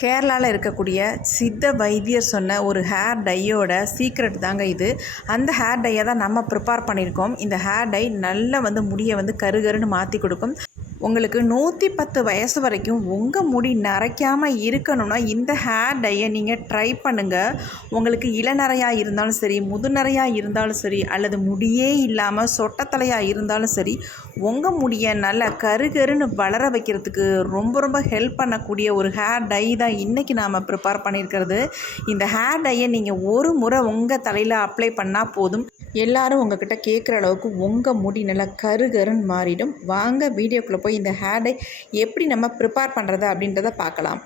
கேரளாவில் இருக்கக்கூடிய சித்த வைத்தியர் சொன்ன ஒரு ஹேர் டையோட சீக்ரெட் தாங்க இது. அந்த ஹேர் டையை தான் நம்ம ப்ரிப்பேர் பண்ணியிருக்கோம். இந்த ஹேர் டை நல்லா முடியை கருகருன்னு மாற்றி கொடுக்கும். உங்களுக்கு 110 வயசு வரைக்கும் உங்கள் முடி நரைக்காமல் இருக்கணும்னா இந்த ஹேர் டையை நீங்கள் ட்ரை பண்ணுங்கள். உங்களுக்கு இளநரையாக இருந்தாலும் சரி, முதுநரையாக இருந்தாலும் சரி, அல்லது முடியே இல்லாமல் சொட்டத்தலையாக இருந்தாலும் சரி, உங்கள் முடியை நல்லா கருகருன்னு வளர வைக்கிறதுக்கு ரொம்ப ஹெல்ப் பண்ணக்கூடிய ஒரு ஹேர் டை தான் இன்றைக்கி நாம் ப்ரிப்பேர் பண்ணியிருக்கிறது. இந்த ஹேர் டையை நீங்கள் ஒரு முறை உங்கள் தலையில் அப்ளை பண்ணால் போதும், எல்லோரும் உங்கள்கிட்ட கேட்குற அளவுக்கு உங்கள் முடி நல்லா கருகருன்னு மாறிடும். வாங்க வீடியோக்குள்ளே போய் இந்த ஹேர் டை எப்படி நம்ம ப்ரிப்பேர் பண்ணுறது அப்படின்றத பார்க்கலாம்.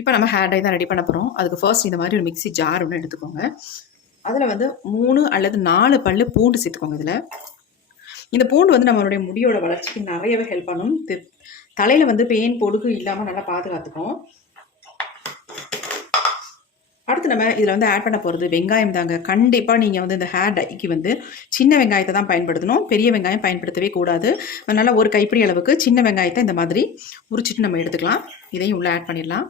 இப்போ நம்ம ஹேர் டை தான் ரெடி பண்ண போகிறோம். அதுக்கு ஃபர்ஸ்ட் இந்த மாதிரி ஒரு மிக்ஸி ஜார் ஒன்று எடுத்துக்கோங்க. அதில் 3 அல்லது 4 பல்லு பூண்டு சேர்த்துக்கோங்க. இதில் இந்த பூண்டு நம்மளுடைய முடியோட வளர்ச்சிக்கு நிறையவே ஹெல்ப் பண்ணும். தலையில் பெயின் பொடுகு இல்லாமல் நல்லா பாதுகாத்துக்கும். அடுத்து நம்ம இதில் ஆட் பண்ண போகிறது வெங்காயம் தாங்க. கண்டிப்பாக நீங்கள் இந்த ஹேர் டைக்கு சின்ன வெங்காயத்தை தான் பயன்படுத்தணும், பெரிய வெங்காயம் பயன்படுத்தவே கூடாது. அதனால் ஒரு கைப்பிடி அளவுக்கு சின்ன வெங்காயத்தை இந்த மாதிரி உரிச்சிட்டு நம்ம எடுத்துக்கலாம். இதையும் உள்ளே ஆட் பண்ணிடலாம்.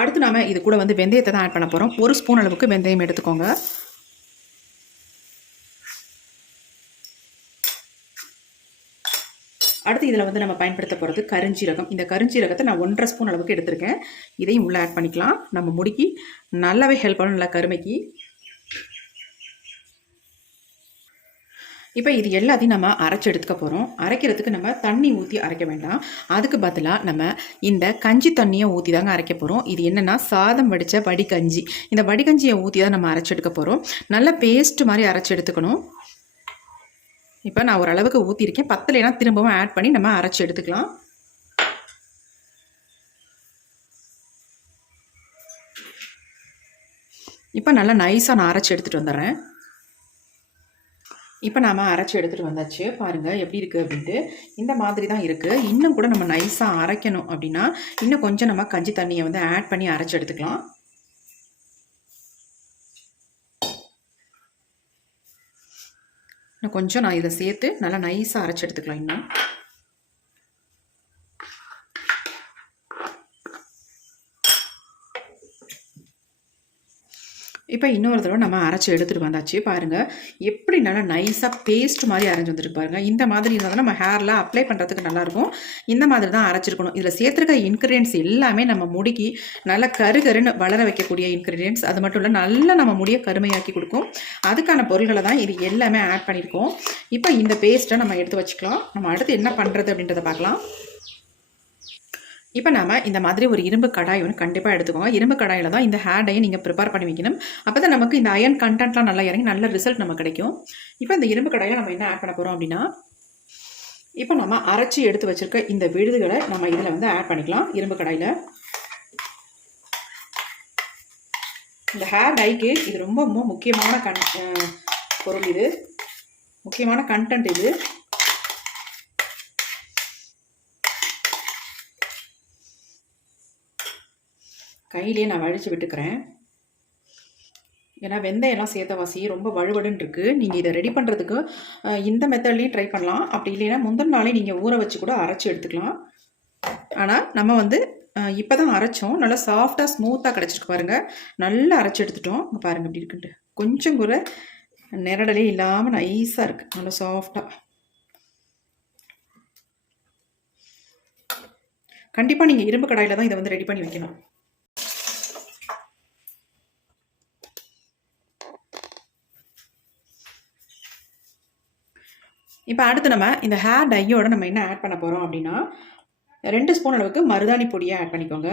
அடுத்து நாம் இது கூட வெந்தயத்தை தான் ஆட் பண்ண போகிறோம். 1 ஸ்பூன் அளவுக்கு வெந்தயம் எடுத்துக்கோங்க. அடுத்து இதில் நம்ம பயன்படுத்த போகிறது கருஞ்சீரகம். இந்த கருஞ்சீரகத்தை நான் 1.5 ஸ்பூன் அளவுக்கு எடுத்திருக்கேன். இதையும் உள்ளே ஆட் பண்ணிக்கலாம். நம்ம முடிக்கு நல்லாவே ஹெல்ப் பண்ணும், நல்லா கருமைக்கு. இப்போ இது எல்லாத்தையும் நம்ம அரைச்சி எடுத்துக்க போகிறோம். அரைக்கிறதுக்கு நம்ம தண்ணி ஊற்றி அரைக்க வேண்டாம். அதுக்கு பதிலாக நம்ம இந்த கஞ்சி தண்ணியை ஊற்றி தாங்க அரைக்க போகிறோம். இது என்னென்னா சாதம் வடித்த வடிகஞ்சி. இந்த வடிகஞ்சியை ஊற்றி தான் நம்ம அரைச்சி எடுக்க போகிறோம். நல்லா பேஸ்ட் மாதிரி அரைச்சி எடுத்துக்கணும். இப்போ நான் ஓரளவுக்கு ஊற்றிருக்கேன். பத்தலைனா திரும்பவும் ஆட் பண்ணி நம்ம அரைச்சி எடுத்துக்கலாம். இப்போ நல்லா நைஸாக நான் அரைச்சி எடுத்துகிட்டு வந்துடுறேன். இப்போ நாம் அரைச்சி எடுத்துகிட்டு வந்தாச்சு. பாருங்கள் எப்படி இருக்குது அப்படின்ட்டு. இந்த மாதிரி தான் இருக்குது. இன்னும் கூட நம்ம நைஸாக அரைக்கணும் அப்படின்னா இன்னும் கொஞ்சம் நம்ம கஞ்சி தண்ணியை ஆட் பண்ணி அரைச்சி எடுத்துக்கலாம். இன்னும் கொஞ்சம் நான் இதை சேர்த்து நல்லா நைஸாக அரைச்சி எடுத்துக்கலாம். இன்னும் இப்போ இன்னொரு தடவை நம்ம அரைச்சி எடுத்துகிட்டு வந்தாச்சு. பாருங்கள் எப்படி நல்லா நைஸாக பேஸ்ட் மாதிரி அரைஞ்சி வந்துட்டு பாருங்கள். இந்த மாதிரி இருந்தால் தான் நம்ம ஹேரில் அப்ளை பண்ணுறதுக்கு நல்லாயிருக்கும். இந்த மாதிரி தான் அரைச்சிருக்கணும். இதில் சேர்த்துருக்க இன்க்ரீடியன்ஸ் எல்லாமே நம்ம முடிக்கு நல்லா கருகருன்னு வளர வைக்கக்கூடிய இன்க்ரீடியன்ஸ். அது மட்டும் இல்லை, நல்லா நம்ம முடியை கருமையாக்கி கொடுக்கும். அதுக்கான பொருள்களை தான் இது எல்லாமே ஆட் பண்ணியிருக்கோம். இப்போ இந்த பேஸ்ட்டை நம்ம எடுத்து வச்சுக்கலாம். நம்ம அடுத்து என்ன பண்ணுறது அப்படின்றத பார்க்கலாம். இப்போ நம்ம இந்த மாதிரி ஒரு இரும்பு கடாய் கண்டிப்பாக எடுத்துக்கோங்க. இரும்பு கடாயில் தான் இந்த ஹேர் டையை நீங்கள் ப்ரிப்பேர் பண்ணி வைக்கணும். அப்போ தான் நமக்கு இந்த அயன் கண்டென்ட்லாம் நல்லா இறங்கி நல்ல ரிசல்ட் நமக்கு கிடைக்கும். இப்போ இந்த இரும்பு கடாயில் நம்ம என்ன ஆட் பண்ண போகிறோம் அப்படின்னா, இப்போ நம்ம அரைச்சி எடுத்து வச்சுருக்க இந்த விழுதுகளை நம்ம இதில் ஆட் பண்ணிக்கலாம். இரும்பு கடாயில் இந்த ஹேர் டைக்கு இது ரொம்ப முக்கியமான பொருள். இது முக்கியமான கண்டென்ட். இது கையிலே நான் வழித்து விட்டுக்கிறேன். ஏன்னா வெந்தயம்லாம் சேர்த்த வாசி ரொம்ப வழுவடுன்னு இருக்குது. நீங்கள் இதை ரெடி பண்ணுறதுக்கு இந்த மெத்தட்லேயும் ட்ரை பண்ணலாம். அப்படி இல்லைன்னா முந்தின நாளே நீங்கள் ஊற வச்சு கூட அரைச்சி எடுத்துக்கலாம். ஆனால் நம்ம இப்போ தான் அரைச்சோம். நல்லா சாஃப்டாக ஸ்மூத்தாக கிடச்சிருக்கு பாருங்கள். நல்லா அரைச்சி எடுத்துட்டோம். பாருங்கள் எப்படி இருக்குன்ட்டு. கொஞ்சம் கூட நிரடலே இல்லாமல் நைஸாக இருக்குது. நல்லா சாஃப்டாக. கண்டிப்பாக நீங்கள் இரும்பு கடாயில் தான் இதை ரெடி பண்ணி வைக்கணும். இப்போ அடுத்து நம்ம இந்த ஹேர் டையோட நம்ம என்ன ஆட் பண்ண போகிறோம் அப்படின்னா, 2 ஸ்பூன் அளவுக்கு மருதாணி பொடியை ஆட் பண்ணிக்கோங்க.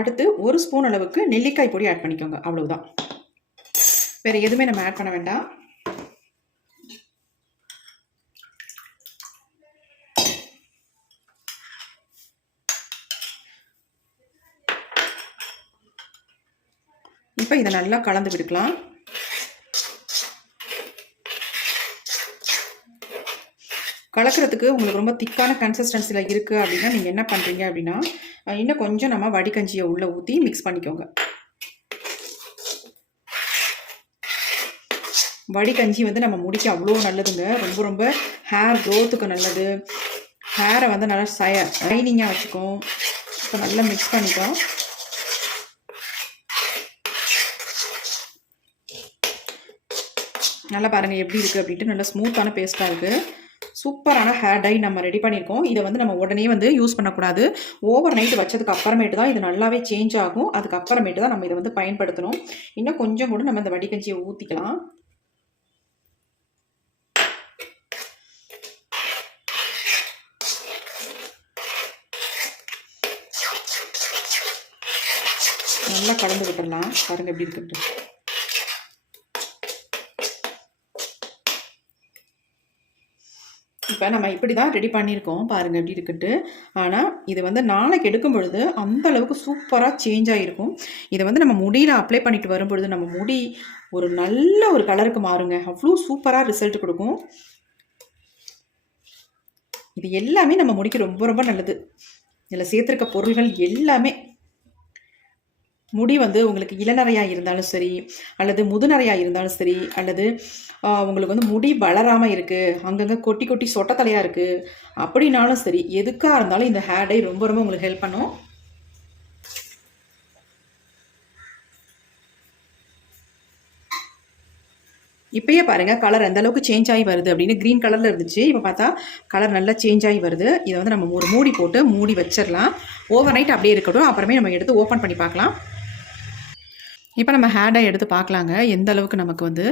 அடுத்து 1 ஸ்பூன் அளவுக்கு நெல்லிக்காய் பொடி ஆட் பண்ணிக்கோங்க. அவ்வளவுதான், வேறு எதுவுமே நம்ம ஆட் பண்ண வேண்டாம். இப்போ இதை நல்லா கலந்து விட்டுக்கலாம். கலக்கிறதுக்கு உங்களுக்கு ரொம்ப திக்கான கன்சிஸ்டன்சியில் இருக்குது அப்படின்னா நீங்கள் என்ன பண்ணுறீங்க அப்படின்னா இன்னும் கொஞ்சம் நம்ம வடிகஞ்சியை உள்ளே ஊற்றி மிக்ஸ் பண்ணிக்கோங்க. வடிகஞ்சி வந்து நம்ம முடிக்க அவ்வளோ நல்லதுங்க. ரொம்ப ரொம்ப ஹேர் க்ரோத்துக்கு நல்லது. ஹேரை வந்து நல்லா ஷைனிங்காக வச்சுக்கும். இப்போ நல்லா மிக்ஸ் பண்ணிட்டோம். நல்லா பாருங்கள் எப்படி இருக்குது அப்படின்ட்டு. நல்லா ஸ்மூத்தான பேஸ்ட்டாக இருக்குது. சூப்பரான ஹேர் டை நம்ம ரெடி பண்ணியிருக்கோம். இதை வந்து நம்ம உடனே வந்து யூஸ் பண்ணக்கூடாது. ஓவர் நைட் வச்சதுக்கு அப்புறமேட்டு தான் இது நல்லாவே சேஞ்ச் ஆகும். அதுக்கப்புறமேட்டு தான் நம்ம இதை வந்து பயன்படுத்தணும். இன்னும் கொஞ்சம் கூட நம்ம இந்த வடிகஞ்சியை ஊற்றிக்கலாம். நல்லா கலந்து விட்டுடலாம். பாருங்கள் எப்படி இருக்குன்ட்டு. இப்போ நம்ம இப்படி தான் ரெடி பண்ணியிருக்கோம். பாருங்கள் எப்படி இருக்குன்ட்டு. ஆனால் இது வந்து நாளைக்கு எடுக்கும் பொழுது அந்தளவுக்கு சூப்பராக சேஞ்ச் ஆகிருக்கும். இதை வந்து நம்ம முடியில் அப்ளை பண்ணிட்டு வரும்பொழுது நம்ம முடி ஒரு நல்ல ஒரு கலருக்கு மாறுங்க. அவ்வளோ சூப்பராக ரிசல்ட் கொடுக்கும். இது எல்லாமே நம்ம முடிக்கு ரொம்ப ரொம்ப நல்லது. இதில் சேர்த்துருக்க பொருள்கள் எல்லாமே முடி வந்து உங்களுக்கு இளநரையாக இருந்தாலும் சரி, அல்லது முதுநரையாக இருந்தாலும் சரி, அல்லது உங்களுக்கு வந்து முடி வளராமல் இருக்குது, அங்கங்கே கொட்டி கொட்டி சொட்ட தலையாக இருக்குது அப்படின்னாலும் சரி, எதுக்காக இருந்தாலும் இந்த ஹேர் டை ரொம்ப ரொம்ப உங்களுக்கு ஹெல்ப் பண்ணும். இப்போயே பாருங்கள் கலர் எந்த அளவுக்கு சேஞ்ச் ஆகி வருது அப்படின்னு. க்ரீன் கலரில் இருந்துச்சு, இப்போ பார்த்தா கலர் நல்லா சேஞ்ச் ஆகி வருது. இதை வந்து நம்ம ஒரு மூடி போட்டு மூடி வச்சிடலாம். ஓவர் நைட் அப்படியே இருக்கட்டும். அப்புறமே நம்ம எடுத்து ஓப்பன் பண்ணி பார்க்கலாம். இப்போ நம்ம ஹேர் டை எடுத்து பார்க்கலாங்க எந்த அளவுக்கு நமக்கு வந்து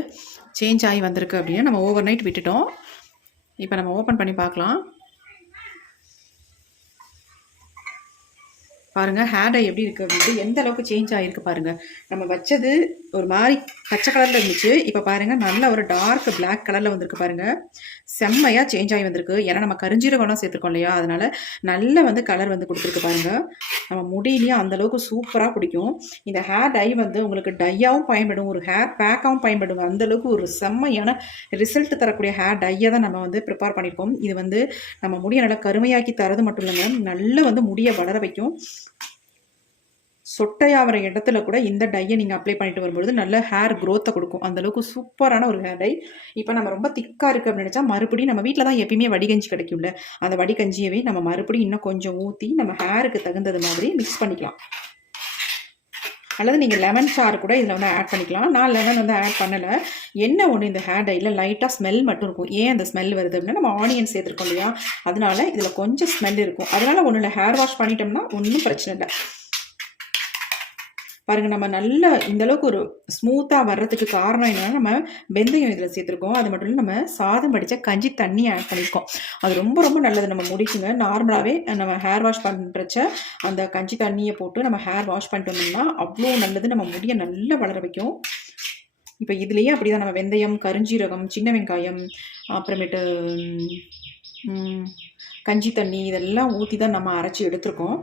சேஞ்ச் ஆகி வந்திருக்கு அப்படின்னு. நம்ம ஓவர் நைட் விட்டுட்டோம். இப்போ நம்ம ஓப்பன் பண்ணி பார்க்கலாம். பாருங்கள் ஹேர் டை எப்படி இருக்குது அப்படின்ட்டு எந்த அளவுக்கு சேஞ்ச் ஆகிருக்கு பாருங்கள். நம்ம வச்சது ஒரு மாதிரி பச்சை கலரில் இருந்துச்சு, இப்போ பாருங்கள் நல்ல ஒரு டார்க் பிளாக் கலரில் வந்திருக்கு பாருங்கள். செம்மையாக சேஞ்ச் ஆகி வந்திருக்கு. ஏன்னா நம்ம கரிஞ்சீரகம்லாம் சேர்த்துருக்கோம் இல்லையா, அதனால் நல்ல வந்து கலர் வந்து கொடுத்துருக்கு பாருங்கள். நம்ம முடியிலையும் அந்தளவுக்கு சூப்பராக பிடிக்கும். இந்த ஹேர் டை வந்து உங்களுக்கு டையாகவும் பயன்படும், ஒரு ஹேர் பேக்காகவும் பயன்படும். அந்தளவுக்கு ஒரு செம்மையான ரிசல்ட் தரக்கூடிய ஹேர் டையை தான் நம்ம வந்து ப்ரிப்பேர் பண்ணியிருக்கோம். இது வந்து நம்ம முடியை நல்லா கருமையாக்கி தரது மட்டும் இல்லைங்க, நல்லா வந்து முடியை வளர வைக்கும். சொட்டையாகிற இடத்துல கூட இந்த டையை நீங்கள் அப்ளை பண்ணிட்டு வரும்பொழுது நல்ல ஹேர் க்ரோத்தை கொடுக்கும். அந்தளவுக்கு சூப்பரான ஒரு ஹேர் டை. இப்போ நம்ம ரொம்ப திக்காக இருக்குது அப்படின்னு நினச்சா மறுபடியும் நம்ம வீட்டில் தான் எப்பயுமே வடிகஞ்சி கிடைக்கும்ல, அந்த வடிகஞ்சியவே நம்ம மறுபடியும் இன்னும் கொஞ்சம் ஊற்றி நம்ம ஹேருக்கு தகுந்தது மாதிரி மிக்ஸ் பண்ணிக்கலாம். அல்லது நீங்கள் லெமன் சாறு கூட இதில் வந்து ஆட் பண்ணிக்கலாம். நான் லெமன் வந்து ஆட் பண்ணலை. என்ன ஒன்று, இந்த ஹேர் டையில் லைட்டாக ஸ்மெல் மட்டும் இருக்கும். ஏன் அந்த ஸ்மெல் வருது அப்படின்னா நம்ம ஆனியன் சேர்த்துருக்கோம் இல்லையா, அதனால இதில் கொஞ்சம் ஸ்மெல் இருக்கும். அதனால் ஒன்றும் இல்லை, ஹேர் வாஷ் பண்ணிட்டோம்னா ஒன்றும் பிரச்சனை இல்லை. பாருங்கள் நம்ம நல்லா இந்தளவுக்கு ஒரு ஸ்மூத்தாக வர்றதுக்கு காரணம் என்னென்னா நம்ம வெந்தயம் இதில் சேர்த்துருக்கோம். அது மட்டும் இல்லை, நம்ம சாதம் வடித்த கஞ்சி தண்ணி ஆட் பண்ணியிருக்கோம். அது ரொம்ப ரொம்ப நல்லது. நம்ம முடிக்குங்க நார்மலாகவே நம்ம ஹேர் வாஷ் பண்ணுறச்ச அந்த கஞ்சி தண்ணியை போட்டு நம்ம ஹேர் வாஷ் பண்ணிட்டு வந்தோம்னா அவ்வளோ நல்லது. நம்ம முடியை நல்லா வளர வைக்கும். இப்போ இதுலேயே அப்படி தான் நம்ம வெந்தயம், கருஞ்சீரகம், சின்ன வெங்காயம், அப்புறமேட்டு கஞ்சி தண்ணி இதெல்லாம் ஊற்றி தான் நம்ம அரைச்சி எடுத்துருக்கோம்.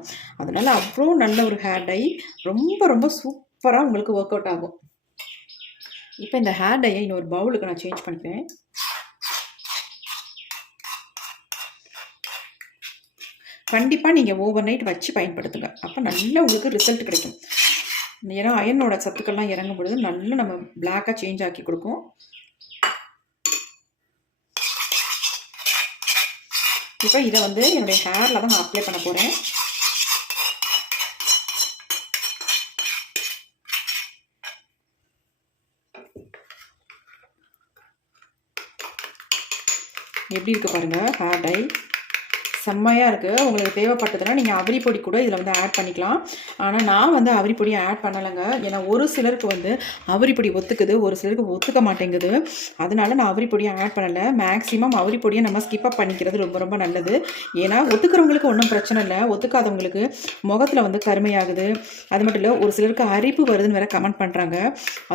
அதனால் அவ்வளோ நல்ல ஒரு ஹேர் டை, ரொம்ப ரொம்ப சூப்பராக உங்களுக்கு ஒர்க் அவுட் ஆகும். இப்போ இந்த ஹேர் டையை இன்னொரு பவுலுக்கு நான் சேஞ்ச் பண்ணிக்கிறேன். கண்டிப்பாக நீங்கள் ஓவர் நைட் வச்சு பயன்படுத்துங்க. அப்போ நல்ல உங்களுக்கு ரிசல்ட் கிடைக்கும். ஏன்னா அயனோட சத்துக்கள்லாம் இறங்கும் பொழுது நல்லா நம்ம பிளாக்காக சேஞ்ச் ஆக்கி கொடுக்கும். இப்போ இதை வந்து என்னுடைய ஹேரில் தான் நான் அப்ளை பண்ண போகிறேன். எப்படி இருக்குது பாருங்கள் ஹேர் டை, செம்மையாக இருக்குது. உங்களுக்கு தேவைப்பட்டதுன்னா நீங்கள் அவிரி பொடி கூட இதில் வந்து ஆட் பண்ணிக்கலாம். ஆனால் நான் வந்து அவிரி பொடியை ஆட் பண்ணலைங்க. ஏன்னா ஒரு சிலருக்கு வந்து அவிரி பொடி ஒத்துக்குது, ஒரு சிலருக்கு ஒத்துக்க மாட்டேங்குது. அதனால நான் அவிரி பொடியை ஆட் பண்ணலை. மேக்ஸிமம் அவிரி பொடியை நம்ம ஸ்கிப்பப் பண்ணிக்கிறது ரொம்ப ரொம்ப நல்லது. ஏன்னா ஒத்துக்கிறவங்களுக்கு ஒன்றும் பிரச்சனை இல்லை, ஒத்துக்காதவங்களுக்கு முகத்தில் வந்து கருமையாகுது. அது மட்டும் இல்லை, ஒரு சிலருக்கு அரிப்பு வருதுன்னு வேறு கமெண்ட் பண்ணுறாங்க.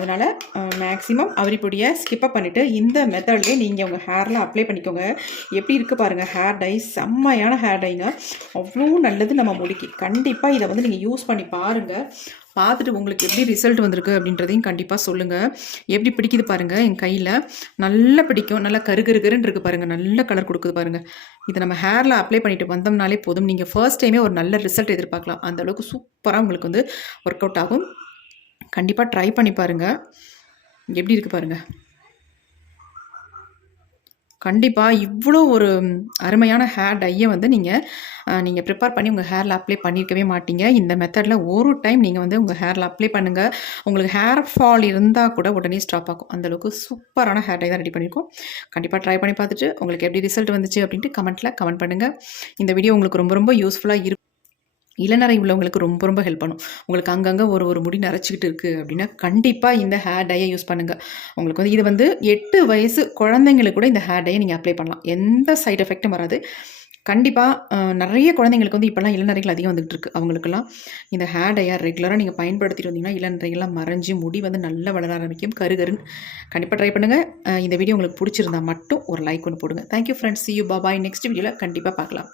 அதனால் மேக்ஸிமம் அவிரி பொடியை ஸ்கிப்பப் பண்ணிவிட்டு இந்த மெத்தட்லேயே நீங்கள் உங்கள் ஹேரில் அப்ளை பண்ணிக்கோங்க. எப்படி இருக்குது பாருங்கள் ஹேர் டை, செம்மையாக செம்மையான ஹேர் டைங்க, அவ்வளோ நல்லது நம்ம முடிக்கு. கண்டிப்பாக இதை வந்து நீங்கள் யூஸ் பண்ணி பாருங்கள். பார்த்துட்டு உங்களுக்கு எப்படி ரிசல்ட் வந்திருக்கு அப்படின்றதையும் கண்டிப்பாக சொல்லுங்கள். எப்படி பிடிக்குது பாருங்கள், என் கையில் நல்லா பிடிக்கும். நல்லா கருகருன்னு இருக்குது பாருங்கள், நல்ல கலர் கொடுக்குது பாருங்கள். இதை நம்ம ஹேரில் அப்ளை பண்ணிட்டு வந்தோம்னாலே போதும், நீங்கள் ஃபர்ஸ்ட் டைமே ஒரு நல்ல ரிசல்ட் எதிர்பார்க்கலாம். அந்தளவுக்கு சூப்பராக உங்களுக்கு வந்து ஒர்க் அவுட் ஆகும். கண்டிப்பாக ட்ரை பண்ணி பாருங்கள். எப்படி இருக்குது பாருங்கள். கண்டிப்பாக இவ்வளோ ஒரு அருமையான ஹேர் டையை வந்து நீங்கள் ப்ரிப்பேர் பண்ணி உங்கள் ஹேரில் அப்ளை பண்ணியிருக்கவே மாட்டீங்க. இந்த மெத்தடில் ஒரு டைம் நீங்கள் வந்து உங்கள் ஹேரில் அப்ளை பண்ணுங்கள். உங்களுக்கு ஹேர் ஃபால் இருந்தால் கூட உடனே ஸ்டாப் ஆகும். அந்தளவுக்கு சூப்பரான ஹேர் டை தான் ரெடி பண்ணியிருக்கோம். கண்டிப்பாக ட்ரை பண்ணி பார்த்துட்டு உங்களுக்கு எப்படி ரிசல்ட் வந்துச்சு அப்படின்ட்டு கமெண்ட் பண்ணுங்கள். இந்த வீடியோ உங்களுக்கு ரொம்ப ரொம்ப யூஸ்ஃபுல்லாக இருக்கும். இளநரை உள்ளவங்களுக்கு ரொம்ப ரொம்ப ஹெல்ப் பண்ணும். உங்களுக்கு அங்கங்கே ஒரு முடி நரைச்சிக்கிட்டு இருக்குது அப்படின்னா கண்டிப்பாக இந்த ஹேர் டையை யூஸ் பண்ணுங்கள். உங்களுக்கு வந்து இது வந்து 8 வயசு குழந்தைங்களுக்கு கூட இந்த ஹேர் டையை நீங்கள் அப்ளை பண்ணலாம். எந்த சைட் எஃபெக்ட்டும் வராது. கண்டிப்பாக நிறைய குழந்தைங்களுக்கு வந்து இப்போல்லாம் இளநரைகள் அதிகம் வந்துகிட்டு இருக்குது. அவங்களுக்கெல்லாம் இந்த ஹேர் டையை ரெகுலராக நீங்கள் பயன்படுத்திட்டு வந்தீங்கன்னா இளநரைகள்லாம் மறைஞ்சி முடி வந்து நல்லா வளர ஆரம்பிக்கும், கருன்னு. கண்டிப்பாக ட்ரை பண்ணுங்கள். இந்த வீடியோ உங்களுக்கு பிடிச்சிருந்தா மட்டும் ஒரு லைக் ஒன்று போடுங்க. Thank you friends. see you. bye. Next வீடியோவில் கண்டிப்பாக பார்க்கலாம்.